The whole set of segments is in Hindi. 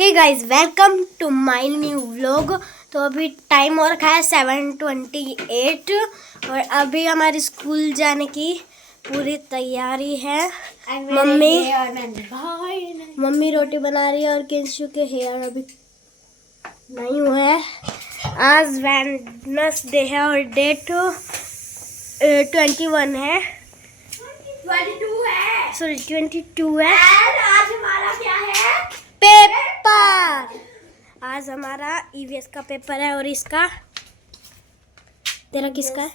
Hey guys, welcome to my new vlog. तो अभी टाइम और रखा है 7:28 और अभी हमारे स्कूल जाने की पूरी तैयारी है। मम्मी रोटी बना रही है और किंशु के हेयर अभी नहीं हुए है। आज वेडनेसडे है और डेट 21 है, 22 है, सॉरी 22 है। आज हमारा क्या है? पेपर। आज हमारा ईवीएस का पेपर है और इसका तेरा किसका है?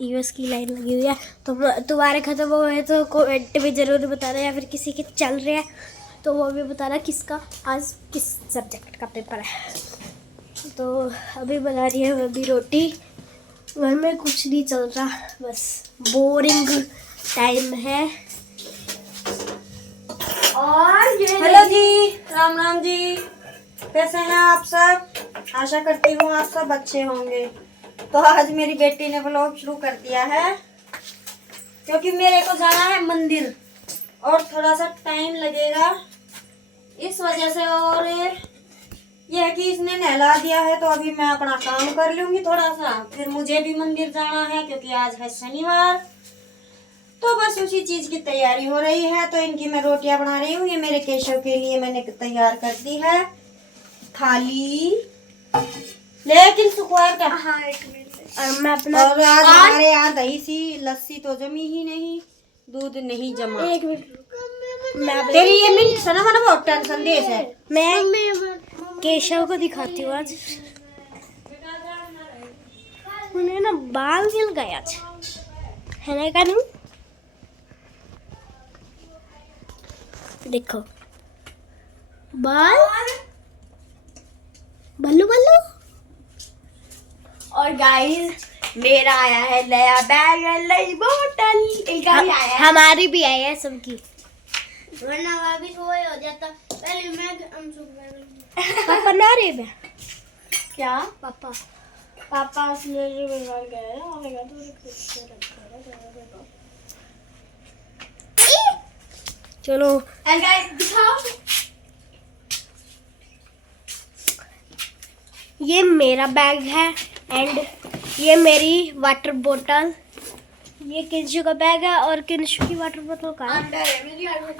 ईवीएस की लाइन लगी हुई है। तो तुम्हारे खत्म हो गए तो कमेंट में जरूर बताना, या फिर किसी के चल रहे हैं तो वो भी बताना किसका आज किस सब्जेक्ट का पेपर है। तो अभी बना रही है अभी रोटी। घर में कुछ नहीं चल रहा, बस बोरिंग टाइम है। और ये हेलो जी, राम राम जी, कैसे हैं आप सब? आशा करती हूँ आप सब अच्छे होंगे। तो आज मेरी बेटी ने व्लॉग शुरू कर दिया है क्योंकि मेरे को जाना है मंदिर और थोड़ा सा टाइम लगेगा इस वजह से। और यह है कि इसने नहला दिया है तो अभी मैं अपना काम कर लूँगी थोड़ा सा, फिर मुझे भी मंदिर जाना है क्योंकि आज है शनिवार। तो बस उसी चीज की तैयारी हो रही है। तो इनकी मैं रोटियां बना रही हूँ। ये मेरे केशव के लिए मैंने तैयार कर दी है थाली, लेकिन सुखवार का। हाँ, एक मिनट। और मैं अपना और आज हमारे यहाँ दही सी लस्सी तो जमी ही नहीं, दूध नहीं जमा। एक मिनट, तेरी ये मिनट सना मना बहुत टेंशन देश है। मैं केशव को दिखाती हूँ। आज उन्हें ना बाल गिल गए आज, है ना कानू? देखो बाल बल्लू बल्लू। और गाइस, मेरा आया है नया बैग, नई बोतल। इनका भी आया है, हमारी भी आई है सबकी। वरना वह भी सोए हो जाता। पहले मैं पापा ना रे बे क्या पापा उसने जो बिगाड़ गया है आएगा तो चलो दिखाओ। ये मेरा बैग है एंड ये मेरी वाटर बोतल। ये किंशु का बैग है और किंशु की वाटर बोतल का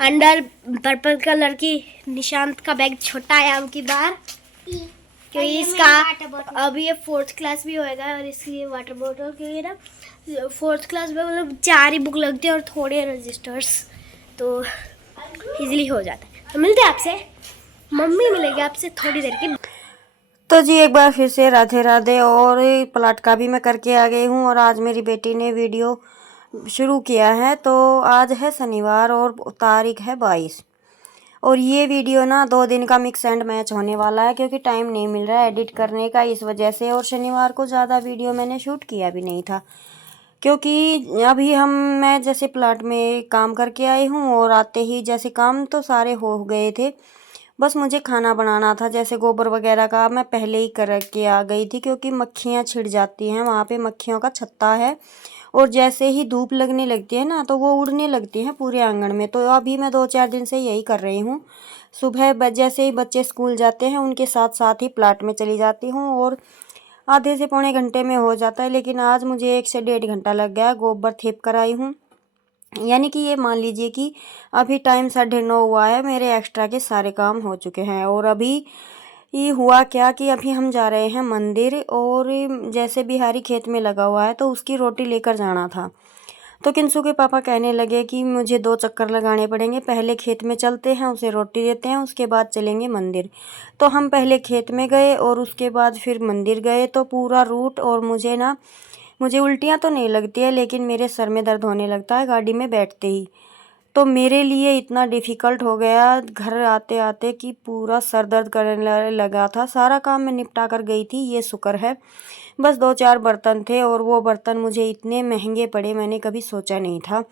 अंडर पर्पल कलर की। निशांत का बैग छोटा है अब की बार, क्योंकि इसका अभी ये 4th क्लास भी होएगा और इसलिए वाटर बोतल, क्योंकि ना 4th क्लास में मतलब 4 ही बुक लगती है और थोड़े रजिस्टर्स, तो इजीली हो जाता है। तो मिलते हैं आपसे, मम्मी मिलेगी आपसे थोड़ी देर की। तो जी एक बार फिर से राधे राधे। और प्लाट का भी मैं करके आ गई हूँ और आज मेरी बेटी ने वीडियो शुरू किया है। तो आज है शनिवार और तारीख है 22। और ये वीडियो ना 2 दिन का मिक्स एंड मैच होने वाला है क्योंकि टाइम नहीं मिल रहा है एडिट करने का इस वजह से। और शनिवार को ज़्यादा वीडियो मैंने शूट किया भी नहीं था क्योंकि अभी मैं जैसे प्लाट में काम करके आई हूँ और आते ही जैसे काम तो सारे हो गए थे, बस मुझे खाना बनाना था। जैसे गोबर वगैरह का मैं पहले ही करके आ गई थी क्योंकि मक्खियाँ छिड़ जाती हैं, वहाँ पे मक्खियों का छत्ता है और जैसे ही धूप लगने लगती है ना तो वो उड़ने लगती हैं पूरे आंगन में। तो अभी मैं 2-4 दिन से यही कर रही हूँ। सुबह जैसे ही बच्चे स्कूल जाते हैं उनके साथ साथ ही प्लाट में चली जाती हूँ और आधे से पौने घंटे में हो जाता है। लेकिन आज मुझे 1 से 1.5 घंटा लग गया। गोबर थेप कर आई हूँ, यानी कि ये मान लीजिए कि अभी टाइम 9:30 हुआ है, मेरे एक्स्ट्रा के सारे काम हो चुके हैं। और अभी ये हुआ क्या कि अभी हम जा रहे हैं मंदिर और जैसे बिहारी खेत में लगा हुआ है तो उसकी रोटी लेकर जाना था। तो किंशु के पापा कहने लगे कि मुझे 2 चक्कर लगाने पड़ेंगे, पहले खेत में चलते हैं उसे रोटी देते हैं उसके बाद चलेंगे मंदिर। तो हम पहले खेत में गए और उसके बाद फिर मंदिर गए। तो पूरा रूट, और मुझे उल्टियाँ तो नहीं लगती है लेकिन मेरे सर में दर्द होने लगता है गाड़ी में बैठते ही। तो मेरे लिए इतना डिफ़िकल्ट हो गया घर आते आते कि पूरा सर दर्द करने लगा था। सारा काम मैं निपटा कर गई थी, ये शुक्र है। बस 2-4 बर्तन थे और वो बर्तन मुझे इतने महंगे पड़े, मैंने कभी सोचा नहीं था।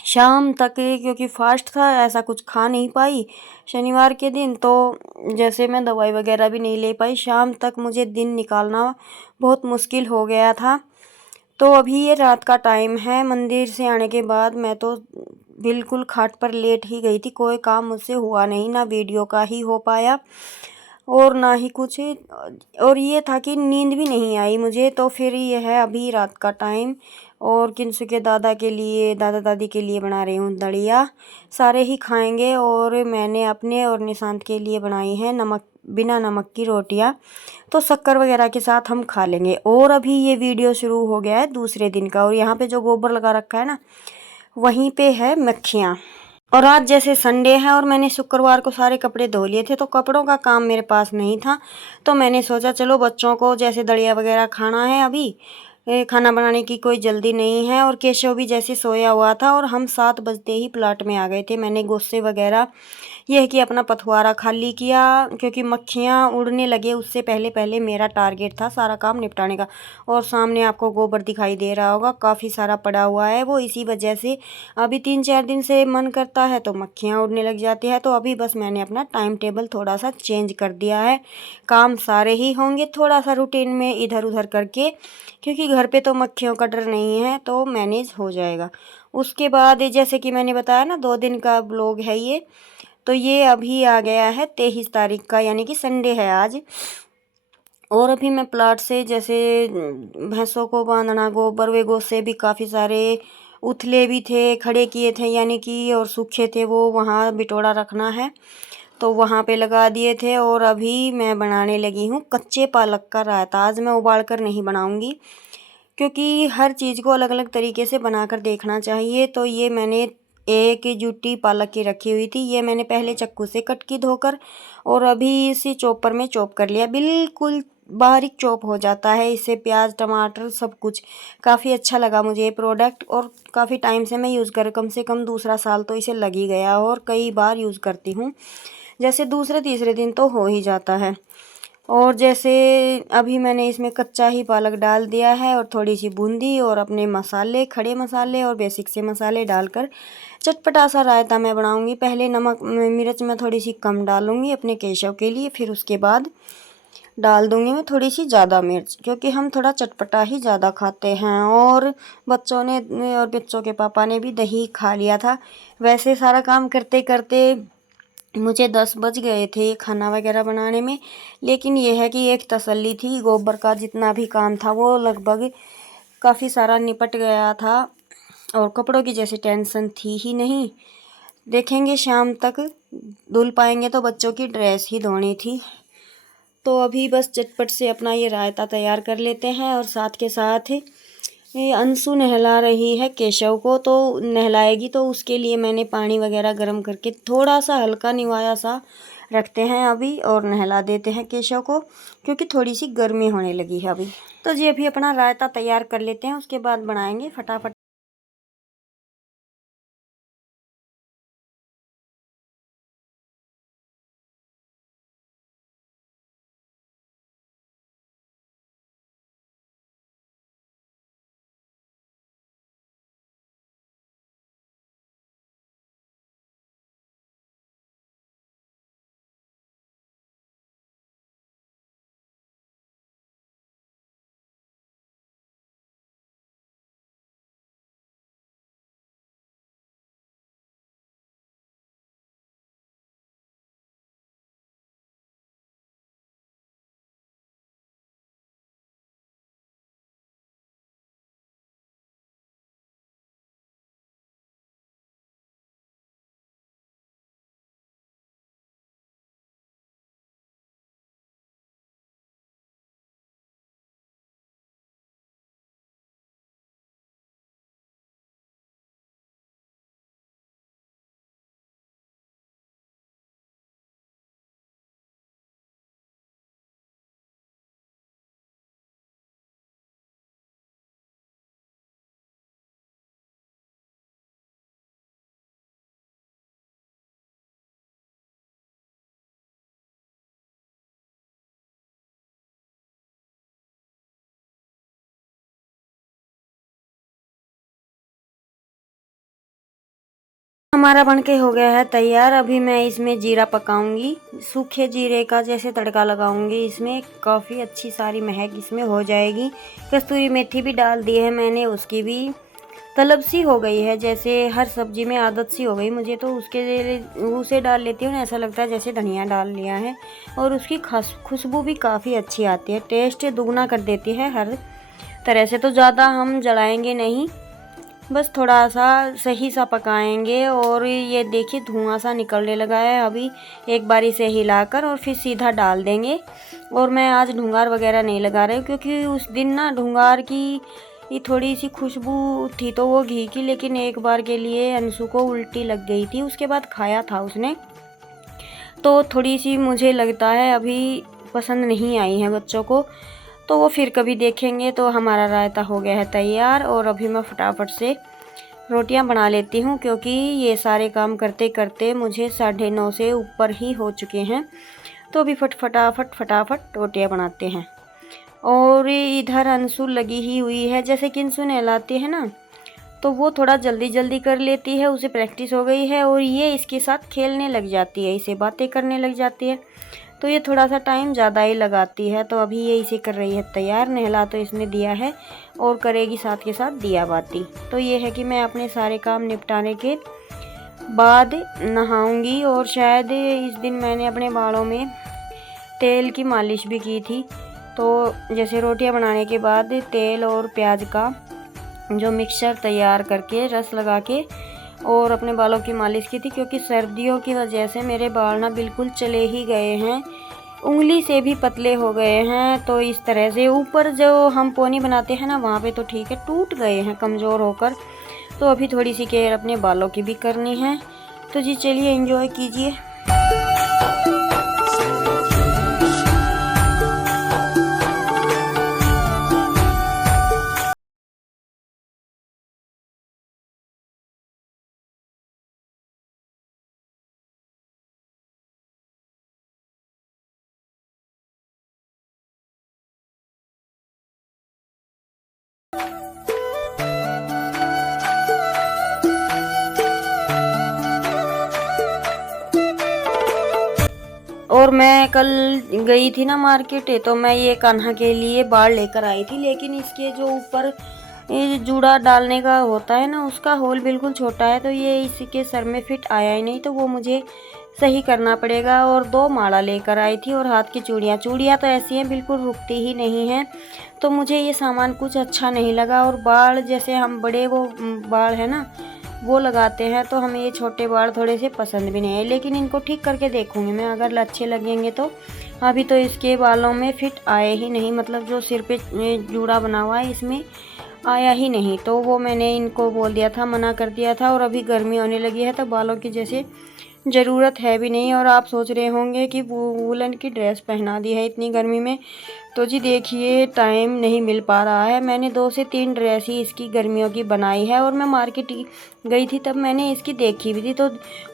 शाम तक क्योंकि फास्ट था ऐसा कुछ खा नहीं पाई शनिवार के दिन, तो जैसे मैं दवाई वगैरह भी नहीं ले पाई। शाम तक मुझे दिन निकालना बहुत मुश्किल हो गया था। तो अभी ये रात का टाइम है। मंदिर से आने के बाद मैं तो बिल्कुल खाट पर लेट ही गई थी, कोई काम मुझसे हुआ नहीं, ना वीडियो का ही हो पाया और ना ही कुछ, और ये था कि नींद भी नहीं आई मुझे। तो फिर ये है अभी रात का टाइम और किन्सु के दादा के लिए, दादा दादी के लिए बना रही हूँ दलिया। सारे ही खाएंगे और मैंने अपने और निशांत के लिए बनाई है बिना नमक की रोटियाँ, तो शक्कर वगैरह के साथ हम खा लेंगे। और अभी ये वीडियो शुरू हो गया है दूसरे दिन का, और यहाँ पे जो गोबर लगा रखा है ना, वहीं पे है मक्खियाँ। और आज जैसे संडे है और मैंने शुक्रवार को सारे कपड़े धो लिए थे, तो कपड़ों का काम मेरे पास नहीं था। तो मैंने सोचा चलो बच्चों को जैसे दलिया वगैरह खाना है, अभी खाना बनाने की कोई जल्दी नहीं है। और केशव भी जैसे सोया हुआ था और हम 7 बजते ही प्लाट में आ गए थे। मैंने गोस्से वगैरह यह है कि अपना पथवारा खाली किया, क्योंकि मक्खियाँ उड़ने लगे उससे पहले पहले मेरा टारगेट था सारा काम निपटाने का। और सामने आपको गोबर दिखाई दे रहा होगा, काफ़ी सारा पड़ा हुआ है। वो इसी वजह से अभी 3-4 दिन से मन करता है तो मक्खियाँ उड़ने लग जाती है। तो अभी बस मैंने अपना टाइम टेबल थोड़ा सा चेंज कर दिया है, काम सारे ही होंगे थोड़ा सा रूटीन में इधर उधर करके, क्योंकि घर पे तो मक्खियों का डर नहीं है, तो मैनेज हो जाएगा। उसके बाद जैसे कि मैंने बताया ना 2 दिन का ब्लॉग है ये, तो ये अभी आ गया है 23 तारीख का, यानी कि संडे है आज। और अभी मैं प्लाट से जैसे भैंसों को बांधना, गोबर वे गोसे भी काफ़ी सारे उथले भी थे, खड़े किए थे यानी कि, और सूखे थे वो वहाँ बिटोड़ा रखना है तो वहाँ पे लगा दिए थे। और अभी मैं बनाने लगी हूँ कच्चे पालक का रायता। आज मैं उबाल कर नहीं बनाऊँगी, क्योंकि हर चीज़ को अलग अलग तरीके से बनाकर देखना चाहिए। तो ये मैंने एक जूटी पालक की रखी हुई थी, ये मैंने पहले चक्कू से कट की धोकर, और अभी इसी चॉपर में चॉप कर लिया, बिल्कुल बारीक चॉप हो जाता है इससे। प्याज टमाटर सब कुछ काफ़ी अच्छा लगा मुझे ये प्रोडक्ट, और काफ़ी टाइम से मैं यूज़ कर, कम से कम दूसरा साल तो इसे लग ही गया और कई बार यूज़ करती हूँ, जैसे दूसरे तीसरे दिन तो हो ही जाता है। और जैसे अभी मैंने इसमें कच्चा ही पालक डाल दिया है और थोड़ी सी बूंदी और अपने मसाले, खड़े मसाले और बेसिक से मसाले डालकर चटपटा सा रायता मैं बनाऊंगी। पहले नमक मिर्च मैं थोड़ी सी कम डालूंगी अपने केशव के लिए, फिर उसके बाद डाल दूंगी मैं थोड़ी सी ज़्यादा मिर्च, क्योंकि हम थोड़ा चटपटा ही ज़्यादा खाते हैं। और बच्चों ने और बच्चों के पापा ने भी दही खा लिया था। वैसे सारा काम करते करते मुझे 10 बज गए थे खाना वगैरह बनाने में, लेकिन यह है कि एक तसल्ली थी, गोबर का जितना भी काम था वो लगभग काफ़ी सारा निपट गया था और कपड़ों की जैसे टेंशन थी ही नहीं। देखेंगे शाम तक धुल पाएंगे तो बच्चों की ड्रेस ही धोनी थी। तो अभी बस चटपट से अपना ये रायता तैयार कर लेते हैं। और साथ के साथ ये अंशु नहला रही है केशव को, तो नहलाएगी तो उसके लिए मैंने पानी वगैरह गर्म करके थोड़ा सा हल्का निवाया सा रखते हैं अभी, और नहला देते हैं केशव को, क्योंकि थोड़ी सी गर्मी होने लगी है अभी। तो जी अभी अपना रायता तैयार कर लेते हैं, उसके बाद बनाएंगे फटाफट। हमारा बनके हो गया है तैयार। अभी मैं इसमें जीरा पकाऊंगी, सूखे जीरे का जैसे तड़का लगाऊंगी इसमें, काफ़ी अच्छी सारी महक इसमें हो जाएगी। कस्तूरी मेथी भी डाल दी है मैंने, उसकी भी तलब सी हो गई है, जैसे हर सब्जी में आदत सी हो गई मुझे, तो उसके उसे डाल लेती हूँ ना, ऐसा लगता है जैसे धनिया डाल लिया है। और उसकी खुशबू भी काफ़ी अच्छी आती है, टेस्ट दुगना कर देती है हर तरह से। तो ज़्यादा हम जलाएंगे नहीं, बस थोड़ा सा सही सा पकाएंगे। और ये देखिए धुआं सा निकलने लगा है, अभी एक बारी से हिलाकर और फिर सीधा डाल देंगे। और मैं आज ढूंगार वगैरह नहीं लगा रही हूँ, क्योंकि उस दिन ना ढूंगार की ये थोड़ी सी खुशबू थी तो वो घी की, लेकिन एक बार के लिए अंशु को उल्टी लग गई थी, उसके बाद खाया था उसने, तो थोड़ी सी मुझे लगता है अभी पसंद नहीं आई है बच्चों को। तो वो फिर कभी देखेंगे। तो हमारा रायता हो गया है तैयार, और अभी मैं फटाफट से रोटियां बना लेती हूँ, क्योंकि ये सारे काम करते करते मुझे 9:30 से ऊपर ही हो चुके हैं। तो अभी फटाफट रोटियां बनाते हैं। और इधर अंशु लगी ही हुई है, जैसे कि अंशु नहलाती है ना, तो वो थोड़ा जल्दी जल्दी कर लेती है, उसे प्रैक्टिस हो गई है, और ये इसके साथ खेलने लग जाती है, इसे बातें करने लग जाती है, तो ये थोड़ा सा टाइम ज़्यादा ही लगाती है। तो अभी ये इसे कर रही है तैयार, नहला तो इसने दिया है और करेगी साथ के साथ दिया बाती। तो ये है कि मैं अपने सारे काम निपटाने के बाद नहाऊंगी। और शायद इस दिन मैंने अपने बालों में तेल की मालिश भी की थी। तो जैसे रोटियां बनाने के बाद तेल और प्याज का जो मिक्सचर तैयार करके रस लगा के और अपने बालों की मालिश की थी, क्योंकि सर्दियों की वजह से मेरे बाल ना बिल्कुल चले ही गए हैं, उंगली से भी पतले हो गए हैं। तो इस तरह से ऊपर जो हम पोनी बनाते हैं ना, वहाँ पे तो ठीक है, टूट गए हैं कमज़ोर होकर। तो अभी थोड़ी सी केयर अपने बालों की भी करनी है। तो जी चलिए एंजॉय कीजिए। और मैं कल गई थी ना मार्केट, तो मैं ये कान्हा के लिए बाल लेकर आई थी, लेकिन इसके जो ऊपर ये जूड़ा डालने का होता है ना, उसका होल बिल्कुल छोटा है, तो ये इसके सर में फिट आया ही नहीं, तो वो मुझे सही करना पड़ेगा। और 2 माला लेकर आई थी, और हाथ की चूड़ियाँ तो ऐसी हैं बिल्कुल रुकती ही नहीं हैं। तो मुझे ये सामान कुछ अच्छा नहीं लगा। और बाल जैसे हम बड़े वो बाल है ना, वो लगाते हैं, तो हमें ये छोटे बाल थोड़े से पसंद भी नहीं है, लेकिन इनको ठीक करके देखूंगी मैं, अगर अच्छे लगेंगे तो। अभी तो इसके बालों में फिट आए ही नहीं, मतलब जो सिर पे जूड़ा बना हुआ है इसमें आया ही नहीं, तो वो मैंने इनको बोल दिया था, मना कर दिया था। और अभी गर्मी होने लगी है, तो बालों की जैसे ज़रूरत है भी नहीं। और आप सोच रहे होंगे कि वूलन की ड्रेस पहना दी है इतनी गर्मी में, तो जी देखिए टाइम नहीं मिल पा रहा है। मैंने 2 से 3 ड्रेस ही इसकी गर्मियों की बनाई है, और मैं मार्केट गई थी तब मैंने इसकी देखी भी थी, तो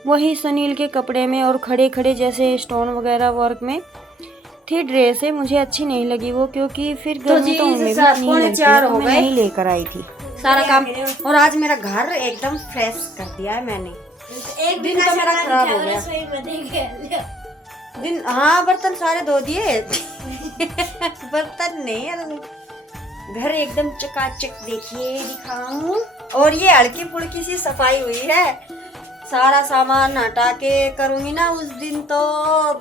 वही सुनील के कपड़े में और खड़े खड़े जैसे स्टोन वगैरह वर्क में थी ड्रेस है, मुझे अच्छी नहीं लगी वो, क्योंकि फिर गर्मी तो उनमें भी नहीं लगती है, तो मैं नहीं लेकर आई थी सारा काम। और आज मेरा घर एकदम फ्रेश कर दिया है मैंने, एक दिन तो मेरा खराब हो गया। दिन हाँ बर्तन सारे धो दिए बर्तन नहीं है, घर एकदम चकाचक देखिए दिखाऊं। और ये हल्की फुल्की सी सफाई हुई है, सारा सामान हटा के करूंगी ना उस दिन तो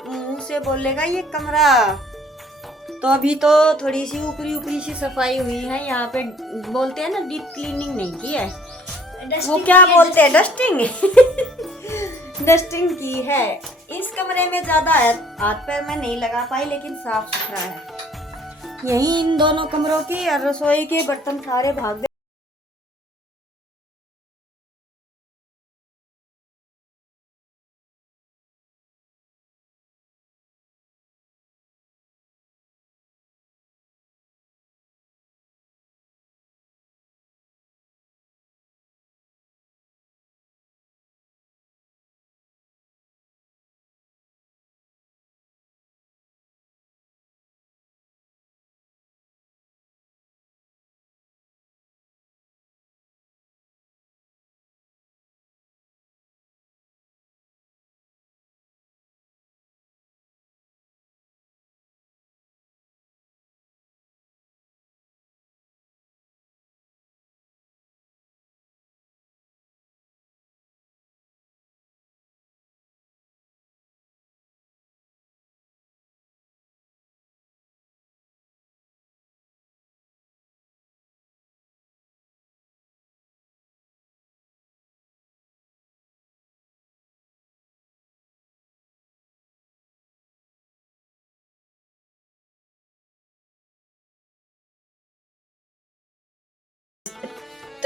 मुंह से बोलेगा ये कमरा। तो अभी तो थोड़ी सी ऊपरी ऊपरी सी सफाई हुई है, यहाँ पे बोलते हैं ना डीप क्लीनिंग नहीं की है, वो क्या बोलते हैं डस्टिंग डस्टिंग की है। इस कमरे में ज्यादा हाथ पैर में नहीं लगा पाई, लेकिन साफ सुथरा है। यही इन दोनों कमरों की और रसोई के बर्तन सारे भाग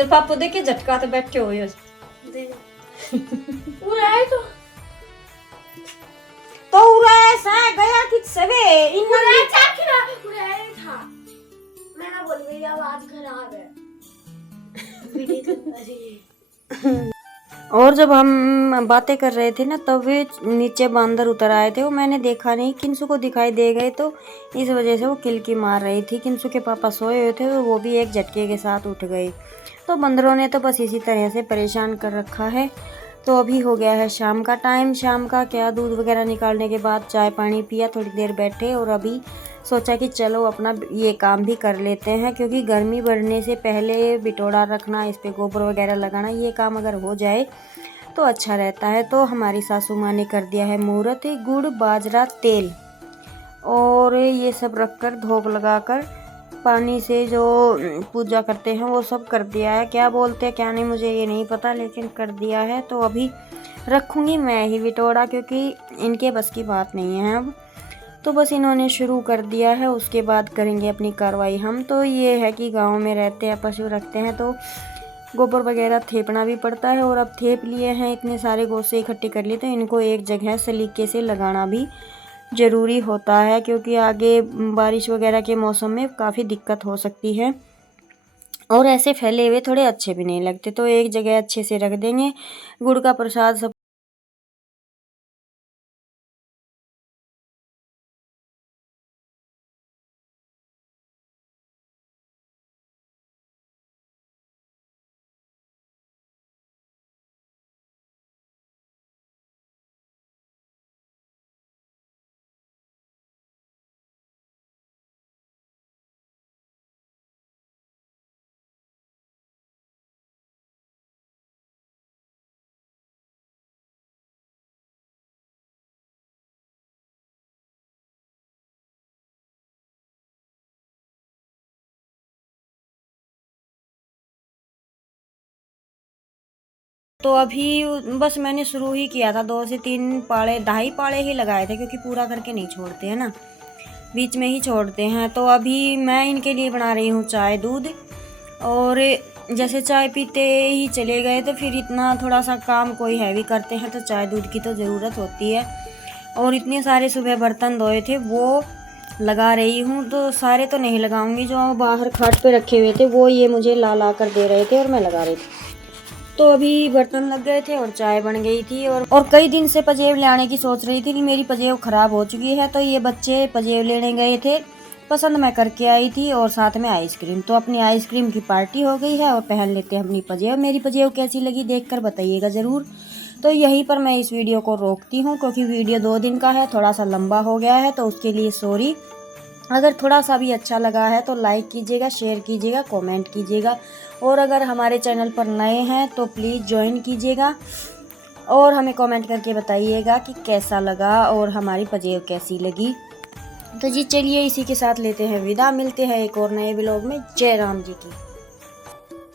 तेरे पापा देखे झटका तो बैठे हो तो ऐसा गया कि सवे मैं बोल मेरी आवाज खराब है। और जब हम बातें कर रहे थे ना तब वे नीचे बंदर उतर आए थे, वो मैंने देखा नहीं, किंसु को दिखाई दे गए तो इस वजह से वो किलकी मार रही थी। किंसु के पापा सोए हुए थे तो वो भी एक झटके के साथ उठ गए। तो बंदरों ने तो बस इसी तरह से परेशान कर रखा है। तो अभी हो गया है शाम का टाइम। शाम का क्या, दूध वगैरह निकालने के बाद चाय पानी पिया, थोड़ी देर बैठे और अभी सोचा कि चलो अपना ये काम भी कर लेते हैं, क्योंकि गर्मी बढ़ने से पहले बिटोड़ा रखना, इस पे गोबर वगैरह लगाना, ये काम अगर हो जाए तो अच्छा रहता है। तो हमारी सासू माँ ने कर दिया है मुहूर्त, गुड़ बाजरा तेल और ये सब रखकर धूप लगाकर पानी से जो पूजा करते हैं वो सब कर दिया है। क्या बोलते हैं क्या नहीं मुझे ये नहीं पता, लेकिन कर दिया है। तो अभी रखूँगी मैं ही बिटोड़ा, क्योंकि इनके बस की बात नहीं है अब। तो बस इन्होंने शुरू कर दिया है, उसके बाद करेंगे अपनी कार्रवाई हम। तो ये है कि गांव में रहते हैं, पशु रखते हैं तो गोबर वगैरह थेपना भी पड़ता है। और अब थेप लिए हैं, इतने सारे गोसे इकट्ठे कर लिए, तो इनको एक जगह सलीके से लगाना भी ज़रूरी होता है, क्योंकि आगे बारिश वगैरह के मौसम में काफ़ी दिक्कत हो सकती है और ऐसे फैले हुए थोड़े अच्छे भी नहीं लगते। तो एक जगह अच्छे से रख देंगे। गुड़ का प्रसाद सब तो अभी बस मैंने शुरू ही किया था, 2 से 3 पाड़े, 2.5 पाड़े ही लगाए थे, क्योंकि पूरा करके नहीं छोड़ते हैं ना, बीच में ही छोड़ते हैं। तो अभी मैं इनके लिए बना रही हूँ चाय दूध। और जैसे चाय पीते ही चले गए तो फिर इतना थोड़ा सा काम कोई हैवी करते हैं तो चाय दूध की तो ज़रूरत होती है। और इतने सारे सुबह बर्तन धोए थे वो लगा रही हूँ। तो सारे तो नहीं लगाऊंगी, जो बाहर खाट पे रखे हुए थे वो ये मुझे ला कर दे रहे थे और मैं लगा रही थी। तो अभी बर्तन लग गए थे और चाय बन गई थी। और कई दिन से पजेब लाने की सोच रही थी, मेरी पजेब ख़राब हो चुकी है। तो ये बच्चे पजेब लेने गए थे, पसंद मैं करके आई थी और साथ में आइसक्रीम। तो अपनी आइसक्रीम की पार्टी हो गई है और पहन लेते हैं अपनी पजेब। मेरी पजेब कैसी लगी देखकर बताइएगा ज़रूर। तो यहीं पर मैं इस वीडियो को रोकती हूँ, क्योंकि वीडियो 2 दिन का है, थोड़ा सा लंबा हो गया है, तो उसके लिए सॉरी। अगर थोड़ा सा भी अच्छा लगा है तो लाइक कीजिएगा, शेयर कीजिएगा, कमेंट कीजिएगा। और अगर हमारे चैनल पर नए हैं तो प्लीज़ ज्वाइन कीजिएगा और हमें कमेंट करके बताइएगा कि कैसा लगा और हमारी पजेब कैसी लगी। तो जी चलिए इसी के साथ लेते हैं विदा, मिलते हैं एक और नए व्लॉग में। जय राम जी की।